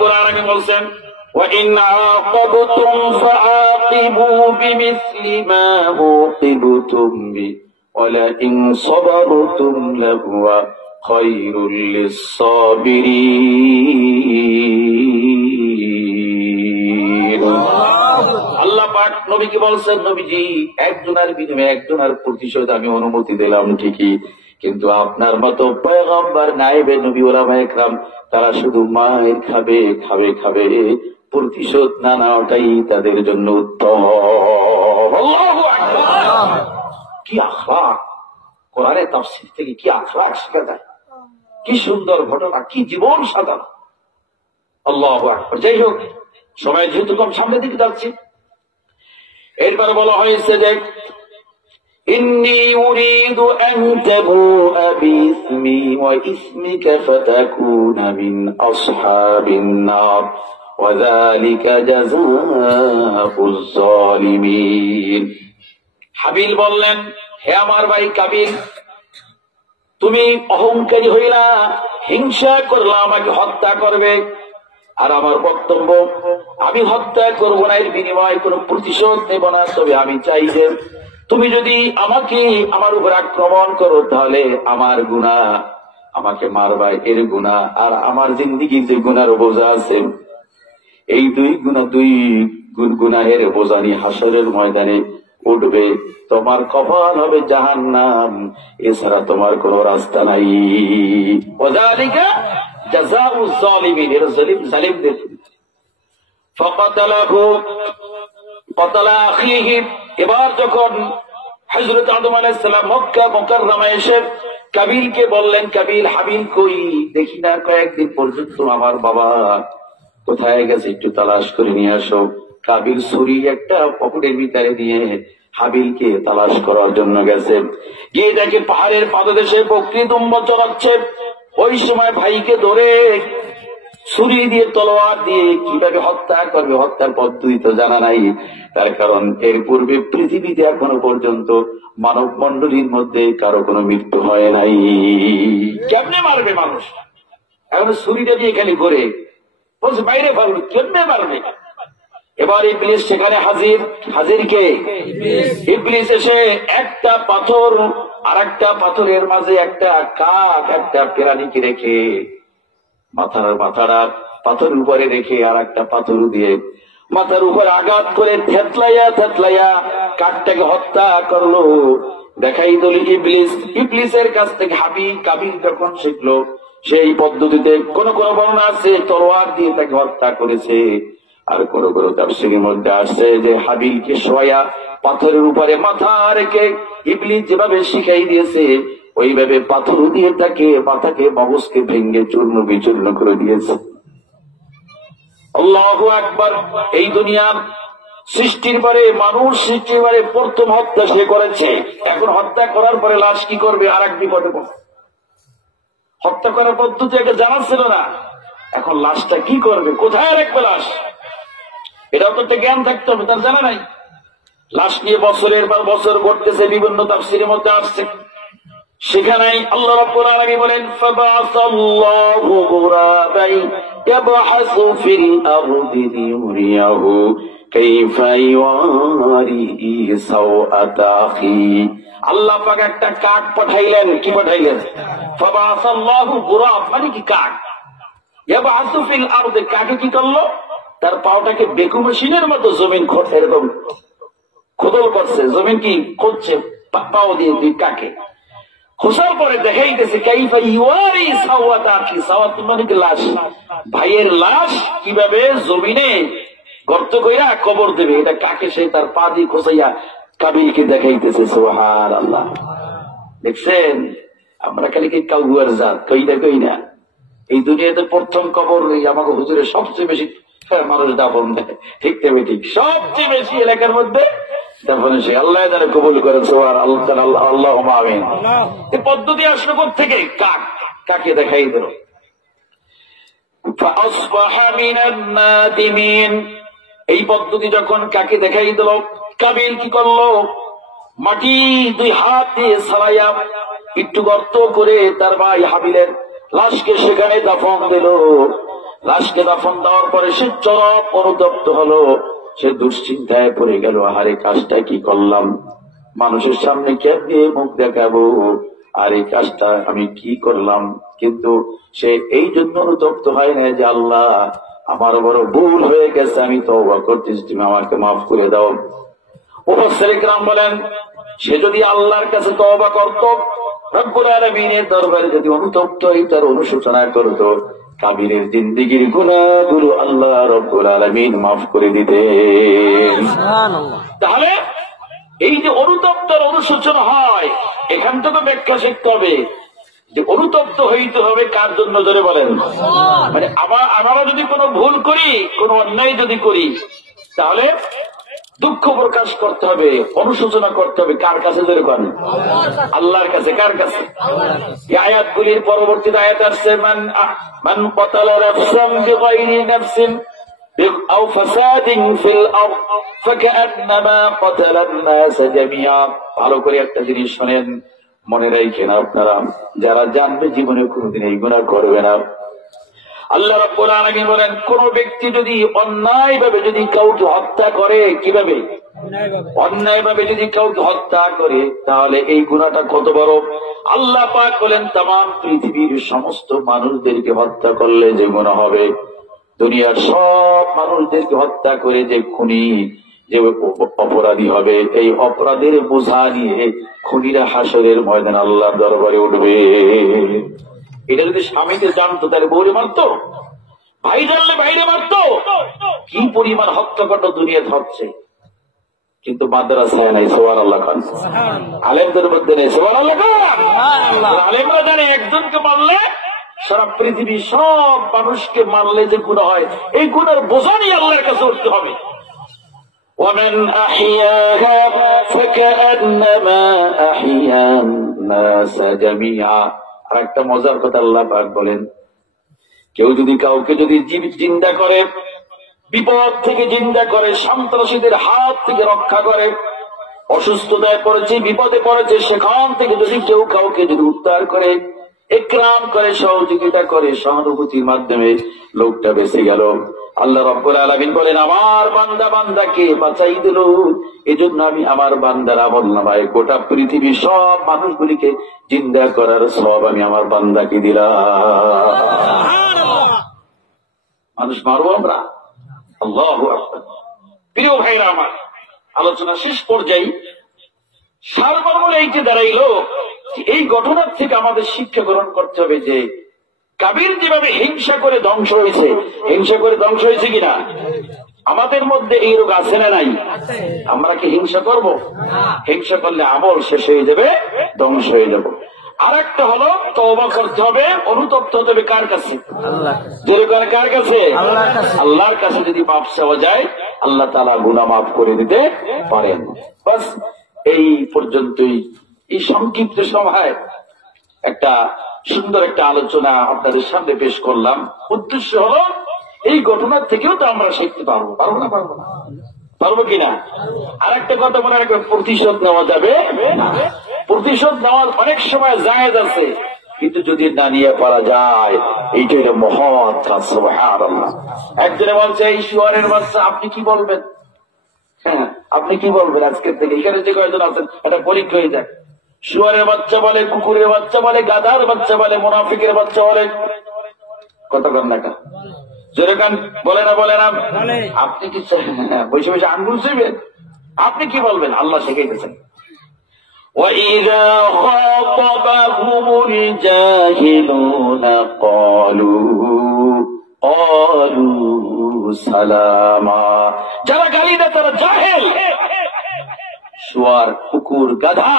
কোরআনে বলছেন وَإِنْ عَاقَبْتُمْ فَعَاقِبُوا بِمِثْلِ مَا عُوقِبْتُمْ بِهِ وَلَئِنْ صَبَرْتُمْ لَهُوَ خَيْرٌ لِلصَّابِرِينَ। আল্লাহ পাক নবীকে বলছেন, নবীজি একজনের বিনিময়ে একজনের প্রতিশোধ আমি অনুমতি দিলাম ঠিকই, কিন্তু আপনার মতো পয়গম্বর নায়েবে নবী ওলামায়ে ইকরাম তারা শুধু মায়ের খাবে খাবে খাবে, প্রতিশোধ না নেওয়াটাই তাদের জন্য উত্তম। আল্লাহু আকবার। কি আখলাক! কোরআনে তাফসীর থেকে কি আখলাক শেখা যায়, কি সুন্দর ঘটনা, কি জীবন সাজানো। আল্লাহু আকবার। যাই হোক, সময় যেহেতু কম, সামনের দিকে যাচ্ছি। এরপর বলা হয়েছে যে إني أريد أن تبوء بإثمي وإثمك فتكون من أصحاب النار وذلك جزاء الظالمين। হাবিল বললেন, হে আমার ভাই কাবিল, তুমি অহংকারী হইলা, হিংসা করলা, আমাকে হত্যা করবে। আর আমার বক্তব্য, আমি হত্যা করবো না, এর বিনিময়ে কোনো প্রতিশোধ নেব না, তবে আমি চাই যে তুমি যদি আমাকে আমার উপর আক্রমণ করো তাহলে আমার গুনাহ, আমাকে মারবা এর গুনাহ, আর আমার জিন্দেগির যে গুনার বোঝা আছে, এই দুই গুনাহের বোঝা নিয়ে হাসরের ময়দানে উঠবে। তোমার কপাল হবে জাহান্নাম, এছাড়া তোমার কোনো রাস্তা নাই। ওয়াযালিকা জাযাউয যালিমিন। এর জালিমদের ফাকাতালাহু কতলা আখিহি। এবার যখন হযরত আদম আলাইহিস সালাম মক্কা মুকাররমা এসে কাবিলকে বললেন, কাবিল, হাবিল কই দেখি না, কয়েকদিন পর্যন্ত আমার বাবা কোথায় গেছে, একটু তালাশ করে নিয়ে আসো। কাবিল ছুরি একটা পকেটের ভিতরে নিয়ে হাবিলকে তালাশ করার জন্য গেছে। গিয়ে দেখে পাহাড়ের পাদদেশে বকরি দুম্বা চড়াচ্ছে। ওই সময় ভাইকে ধরে ছুরি দিয়ে তলোয়ার দিয়ে কিভাবে হত্যা করবে, হত্যার পদ্ধতি তো জানা নাই। তার কারণ এর পূর্বে পৃথিবীতে এখনো পর্যন্ত মানব মণ্ডলীর মধ্যে কারো কোনো মৃত্যু হয় নাই। কেমনে মারবে মানুষ? এখন ছুরিটা দিয়ে খালি করে বলছে বাইরে পারবে, কেমনে মারবে? এবার ইবলিস সেখানে হাজির। হাজির কে? ইবলিস এসে একটা পাথর আর একটা পাথরের মাঝে একটা কাক, একটা প্রাণীকে রেখে মাথাটা পাথরের উপরে রেখে আর একটা পাথর দিয়ে মাথার উপর আঘাত করে থেতলাইয়া কাকটাকে হত্যা করলো। দেখাই দিল ইবলিস। ইবলিসের কাছ থেকে কাবিল যখন শিখলো সেই পদ্ধতিতে কোন কোন বর্ণনা আছে তলোয়ার দিয়ে তাকে হত্যা করেছে, আর কোন কোন তাফসীরের মধ্যে আসছে যে হাবিলকে শোয়া পাথরের উপরে মাথা রেখে ইবলিস যেভাবে শিখাই দিয়েছে ওইভাবে পাথর দিয়ে তাকে মাথাকে মগজকে ভেঙে চূর্ণ বিচূর্ণ করে দিয়েছে। আল্লাহু আকবার। এই দুনিয়ার সৃষ্টির পরে, মানুষ সৃষ্টির পরে প্রথম হত্যা সে করেছে। এখন হত্যা করার পরে লাশ কি করবে, আর এক বিপদে পড়বে। হত্যা করার পদ্ধতি একটা জানা ছিল না, এখন লাশটা কি করবে, কোথায় রাখবে লাশ, এটাও তো একটা জ্ঞান থাকতে হবে, তার জানা নাই। লাশ নিয়ে বছরের পর বছর ঘটতেছে, বিভিন্ন তাফসীরের মধ্যে আসছে। সেখানেই আল্লাহ রাব্বুল আলামিন বলেন, ফাবাসাল্লাহু গুরাবাই ইয়াবহাসু ফিল আরদি লিউরিয়াহু কাইফা ইওয়ারি সাওআতা আখি। আল্লাহ পাক একটা কাক পাঠাইলেন। কি পাঠাইলেন? ফাবাসাল্লাহু গুরাব মানে কি কাক। ইয়াবহাসু ফিল আরদি, কাকে কি করলো, তার পাওটাকে বেকু মেশিনের মতো জমিন এরকম খোদল করছে, জমিন কি খুঁজছে পাও দিয়ে দুই কাকে। খোসার পরে দেখাইতেছে কাইফা ইওয়ারি সাওয়াতা আখি। সাওয়াত মানে কি লাশ, ভাইয়ের লাশ কিভাবে জমিনে গর্ত কইরা কবর দেবে, এটা কাকে সে তার পা দিয়ে খোসাইয়া কাবিলকে দেখাইতেছে। সুবহানাল্লাহ। দেখছেন, আমরা খালি কি কাউয়ার জাত কই না। এই দুনিয়াতে প্রথম কবর আমাকে হুজুরের সবচেয়ে বেশি মানুষ দাফন দেয়, ঠিক তবে ঠিক সবচেয়ে বেশি এলাকার মধ্যে দাফন সে। আল্লাহ তারা কবুল করেন। আল্লাহুম্মা আমিন। এই পদ্ধতি আসলো কোত্থেকে? কাক, কাকে দেখাই দিল। ফাআসবাহা মিনান নাদিমিন। এই পদ্ধতি যখন কাকে দেখাই দিল, কাবিল কি করলো, মাটি দুই হাত দিয়ে ছাড়াইয়া একটু গর্ত করে তার ভাই হাবিলের লাশকে সেখানে দাফন দিল। লাশকে দাফন দেওয়ার পরে সে চরম অনুতপ্ত হলো, সে দুশ্চিন্তায় পড়ে গেল, আরে কাজটা কি করলাম, মানুষের সামনে কেমনে মুখ দেখাবো, আর এই কাজটা আমি কি করলাম। কিন্তু সে এই জন্য অনুতপ্ত হয় না যে আল্লাহ আমার বড় ভুল হয়ে গেছে, আমি তওবা করতেছি, তুমি আমাকে মাফ করে দাও। মুফাসসির কিরাম বলেন, সে যদি আল্লাহর কাছে তওবা করত, রব্বুল আলামিনের দরবারে যদি অনুতপ্ত হয়ে তার অনুশোচনা করত, কাবিরের জিন্দেগীর গুনাহগুলো আল্লাহ রব্বুল আলামিন মাফ করে দিতেন। সুবহানাল্লাহ। তাহলে এই যে অনুতপ্তর অনুশোচনা হয়, এখান থেকে ব্যাখ্যা শিখতে হবে যে অনুতপ্ত হইতে হবে কার জন্য, ধরে বলেন। মানে আমরা যদি কোনো ভুল করি, কোনো অন্যায় যদি করি, তাহলে দুঃখ প্রকাশ করতে হবে, অনুশোচনা করতে হবে কার কাছে, ধরে বলেন আল্লাহর কাছে। কার কাছে? এই আয়াতগুলির পরবর্তীতে আয়াত আসছে, মান ক্বাতালা নাফসান বিগাইরি নাফসিন আও ফাসাদিন ফিল আরদ ফাকান্নামা ক্বাতালান নাস জামিআ। ভালো করে একটা জিনিস শুনেন, মনে রাখেন আপনারা, যারা জানবে জীবনে কোনোদিন এই গুনাহ করবে না। আল্লাহ রাব্বুল আলামিন বলেন, কোন ব্যক্তি যদি অন্যায়ভাবে যদি কাউকে হত্যা করে, কিভাবে? অন্যায়ভাবে যদি কাউকে হত্যা করে, তাহলে এই গুনাহটা কত বড়। আল্লাহ পাক বলেন, তামাম পৃথিবীর সমস্ত মানুষদেরকে হত্যা করলে যে গুনাহ হবে, দুনিয়ার সব মানুষদেরকে হত্যা করে যে খুনি, যে অপরাধী হবে, এই অপরাধের বোঝা নিয়ে খুনিরা হাসরের ময়দান আল্লাহর দরবারে উঠবে। এটা যদি স্বামীতে জানতো তাহলে বউরে মারতো, ভাই জানলে ভাইরে মারতো। কি পরিমাণ হত্যাকাণ্ড দুনিয়াতে হচ্ছে, কিন্তু মাদ্রাসায় নাই। সুবহানাল্লাহ খান। আলেমদের মধ্যে নেই। সুবহানাল্লাহ খান। আলেমরা জানে একজনকে মারলে সারা পৃথিবী সব মানুষকে মারলে যে গুনাহ হয়, এই গুনার বোঝা নিয়ে আল্লাহর কাছে উঠতে হবে। ومن أحياها فكأنما أحيا الناس جميعا। আর একটা মজার কথা আল্লাহ পাক বলেন, কেউ যদি কাউকে যদি জিন্দা করে, বিপদ থেকে জিন্দা করে, সন্ত্রাসীদের হাত থেকে রক্ষা করে, অসুস্থতায় পড়েছে, বিপদে পড়েছে, সেখান থেকে যদি কেউ কাউকে যদি উদ্ধার করে, ইকরাম করে, সহযোগিতা করে, সহানুভূতির মাধ্যমে লোকটা বেঁচে গেল। আল্লাহ রাব্বুল আলামিন বলেন, আমার বান্দা বান্দাকে বাঁচাই দিল, এজন্য আমি আমার বান্দার আমলনামায় গোটা পৃথিবীর সব মানুষগুলিকে জিন্দা করার সওয়াব আমি আমার বান্দাকে দিলাম। মানুষ মারবো আমরা? আল্লাহু আকবার। প্রিয় ভাইরা আমার, আলোচনা শেষ পর্যায়ে সারমর্ম এইটি দাঁড়াইলো, এই ঘটনার থেকে আমাদের শিক্ষা গ্রহণ করতে হবে যে কাবির যেভাবে হিংসা করে ধ্বংস হয়েছে, হিংসা করে ধ্বংস হয়েছে কিনা? আমাদের মধ্যে এই রোগ আছে না নাই? আমরা কি হিংসা করব? হিংসা করলে আমল শেষ হয়ে যাবে, ধ্বংস হয়ে যাবে। আর একটা হলো তওবা করতে হবে, অনুতপ্ত হতে হবে কার কাছে? যেরকম কার কাছে? আল্লাহর কাছে যদি মাপ চাওয়া যায়, আল্লাহ তাআলা গুনাহ মাফ করে দিতে পারেন। বাস এই পর্যন্তই। এই সংক্ষিপ্ত সময় একটা সুন্দর একটা আলোচনা আপনাদের সামনে পেশ করলাম। উদ্দেশ্য হলো এই ঘটনার থেকেও তো আমরা শিখতে পারবো। পারবো না? পারবো না? পারবো কিনা? আর একটা কথা মনে রাখবেন, প্রতিশোধ নেওয়া যাবে না। প্রতিশোধ নেওয়ার অনেক সময় জায়েজ আছে, কিন্তু যদি না নিয়ে পারা যায়, এইটাই মহৎ কাজ। সুবহানাল্লাহ। একজনে বলছে, এই শুয়ারের বাচ্চা, আপনি কি বলবেন? হ্যাঁ, আপনি কি বলবেন আজকের থেকে? এখানে যে কয়েকজন আছেন, এটা পরীক্ষা হয়ে যায়। শুয়ারের বাচ্চা বলে, কুকুরের বাচ্চা বলে, গাধার বাচ্চা বলে, মুনাফিকের বাচ্চা বলে, কত কন্যাটা জোরে গান বলে না? বলে না? আপনি কি বসে বসে আঙ্গুল চুইবেন? আপনি কি বলবেন? আল্লাহ শিখাইতেছেন, وَإِذَا خَاطَبَهُمُ الْجَاهِلُونَ قَالُوا سَلَامًا। যারা গালি দেয় তারা জাহেল। শুয়ার, কুকুর, গাধা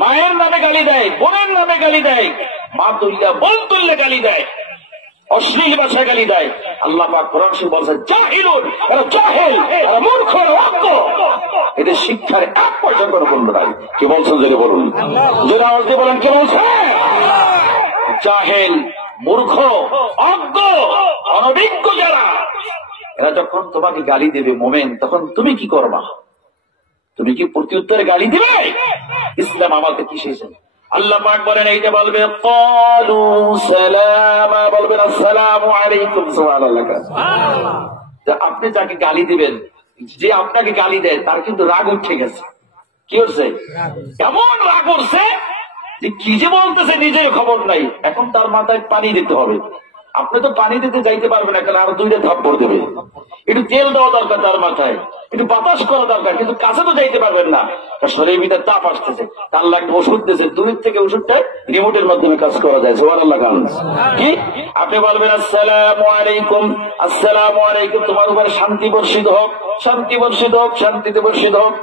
মায়ের নামে গালি দেয়, বোনের নামে গালি দেয়, মা তুল্লা বোন তুল্লে গালি দেয়, অশ্লীল ভাষায় গালি দেয়। আল্লাহ পাক কোরআন শরীফে বলেছেন, জাহিলুন, এরা জাহেল, এরা মূর্খ, অজ্ঞ। এদের শিক্ষার এক পয়সা কোনো মূল্য নাই। কি বলছেন যদি বলুন, যদি আওয়াজ দিয়ে বলেন, কে বলছেন? জাহেল, মূর্খ, অজ্ঞ, অনভিজ্ঞ যারা, এরা যখন তোমাকে গালি দেবে মোমেন, তখন তুমি কি করবা? তুমি কি প্রত্যুত্তরে গালি দিবে? ইসলাম আমাদের কি শিখিয়েছে? আল্লাহ পাক বলেন এইটা বলবে ক্বালু সালামা, বলবেন আসসালামু আলাইকুম। সুবহানাল্লাহ। আপনি যাকে গালি দিবেন, যে আপনাকে গালি দেয়, তার কিন্তু রাগ উঠে গেছে। কি হচ্ছে? এমন রাগ করছে যে কি যে বলতেছে নিজের খবর নাই। এখন তার মাথায় পানি দিতে হবে। আপনি তো পানি দিতে যাইতে পারবেন না, কারণ আরো 2টা থাপ্পড় দেবে। একটু তেল দেওয়া দরকার তার মাথায়, একটু বাতাস করা দরকার, কিন্তু কাছে তো যাইতে পারবেন না, শরীরের ভিতরে তাপ আসতেছে। আল্লাহ একটা ওষুধ দিয়েছে, দূরের থেকে ওষুধটা রিমোটের মাধ্যমে কাজ করা যায়। সুবহানাল্লাহ। কি আপনি বলবেন আসসালামু আলাইকুম, আসসালামু আলাইকুম, তোমার উপর শান্তি বর্ষিত হোক, শান্তি বর্ষিত হোক, শান্তিতে বর্ষিত হোক।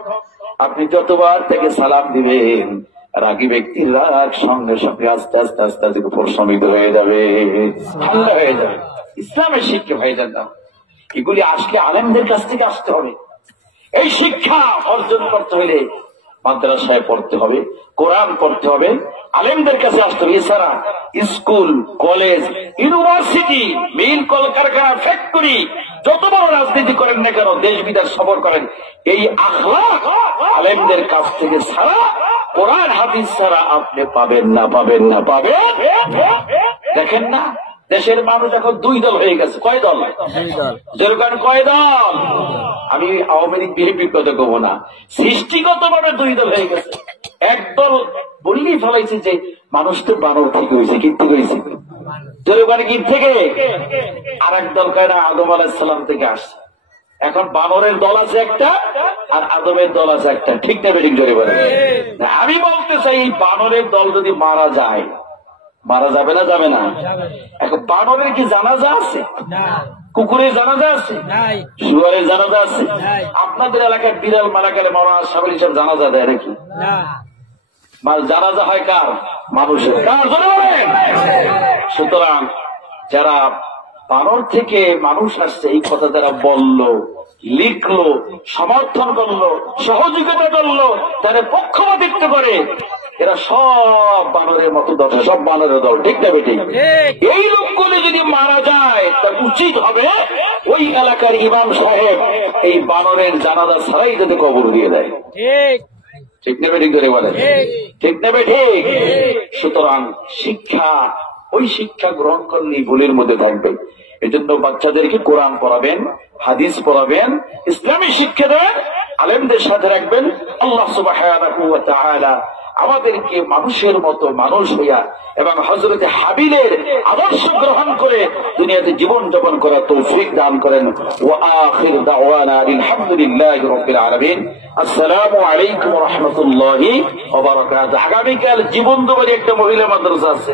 আপনি যতবার থেকে সালাম দিবেন, রাগী ব্যক্তির রাগ সঙ্গে সঙ্গে আস্তে আস্তে আস্তে আস্তে প্রশমিত হয়ে যাবে, ঠান্ডা হয়ে যাবে। ইসলামের শিক্ষা হয়ে যান না, এগুলি আজকে আলেমদের কাছ থেকে আসতে হবে। এই শিক্ষা অর্জন করতে হলে মাদ্রাসায় পড়তে হবে, কোরআন পড়তে হবে, আলেমদের কাছে আসতে হবে। এছাড়া স্কুল, কলেজ, ইউনিভার্সিটি, মিল, কলকারখানা, ফ্যাক্টরি, যত বড় রাজনীতি করেন না কেন, দেশ বিদেশ সফর করেন, এই আখলাক আলেমদের কাছ থেকে ছাড়া, কোরআন হাদিস ছাড়া আপনি পাবেন না, পাবেন না, পাবেন। দেখেন না, দেশের মানুষ এখন 2 দল হয়ে গেছে। কয় দল? যেরকম কয় দল? আমি আওয়ামী লীগ বিএনপির কথা কব না, সৃষ্টিগত ভাবে 2 দল হয়ে গেছে। একদল বললেই ফেলাইছে যে মানুষ তো বানর থেকে হয়েছে, কি থেকে হয়েছে? যেরকম কি থেকে? আর এক দল কয় না আদম আলাইহিস সালাম থেকে আসছে। এখন বানরের দল আছে একটা, আর আদমের দল আছে একটা। ঠিক না বেঠিক? জোরে বলে। আমি বলতে চাই, এই বানরের দল যদি মারা যায়, মারা যাবে না? যাবে না? এখন বানরের কি জানাজা আছে? কুকুরের জানাজা আছে? শুয়ারের জানাজা আছে? আপনাদের এলাকায় বিড়াল মারা গেলে মাওলানা সাহেব হিসেবে জানাজা দেয় নাকি? জানাজা হয় কার? মানুষের। কার? জোরে বলেন। সুতরাং যারা বানর থেকে মানুষ আসছে এই কথা যারা বলল, লিখলো, সমর্থন করলো, সহযোগিতা করলো, তাদের পক্ষপাতিত্ব করে, এরা সব বানরের মতো দল, সব বানরের দল। ঠিক না বেটি? এই লোকগুলো যদি মারা যায়, তার উচিত হবে ওই এলাকার ইমাম সাহেব এই বানরের জানাজা ছাড়াই যাতে কবর দিয়ে দেয়। ঠিক না বেঠিক? ধরে বলে। ঠিক না বেঠিক? সুতরাং শিক্ষা, ওই শিক্ষা গ্রহণ করলেই ভুলের মধ্যে থাকবে। এজন্য বাচ্চাদেরকে কোরআন পড়াবেন, হাদিস পড়াবেন, ইসলামী শিক্ষা দেবেন, আলেমদের সাথে রাখবেন। আল্লাহ সুবহানাহু ওয়া তাআলা আমাদেরকে মানুষের মতো মানুষ হইয়া এবং হযরত হাবিলের আদর্শ গ্রহণ করে দুনিয়াতে জীবন যাপন করার তৌফিক দান করেন। ওয়া আখির দাওয়ানা আলহামদুলিল্লাহি রাব্বিল আলামিন। আসসালামু আলাইকুম ওয়া রাহমাতুল্লাহি ওয়া বারাকাতুহু। আগামীকাল জীবনদুয়ারি একটা মহিলা মাদ্রাসা আছে।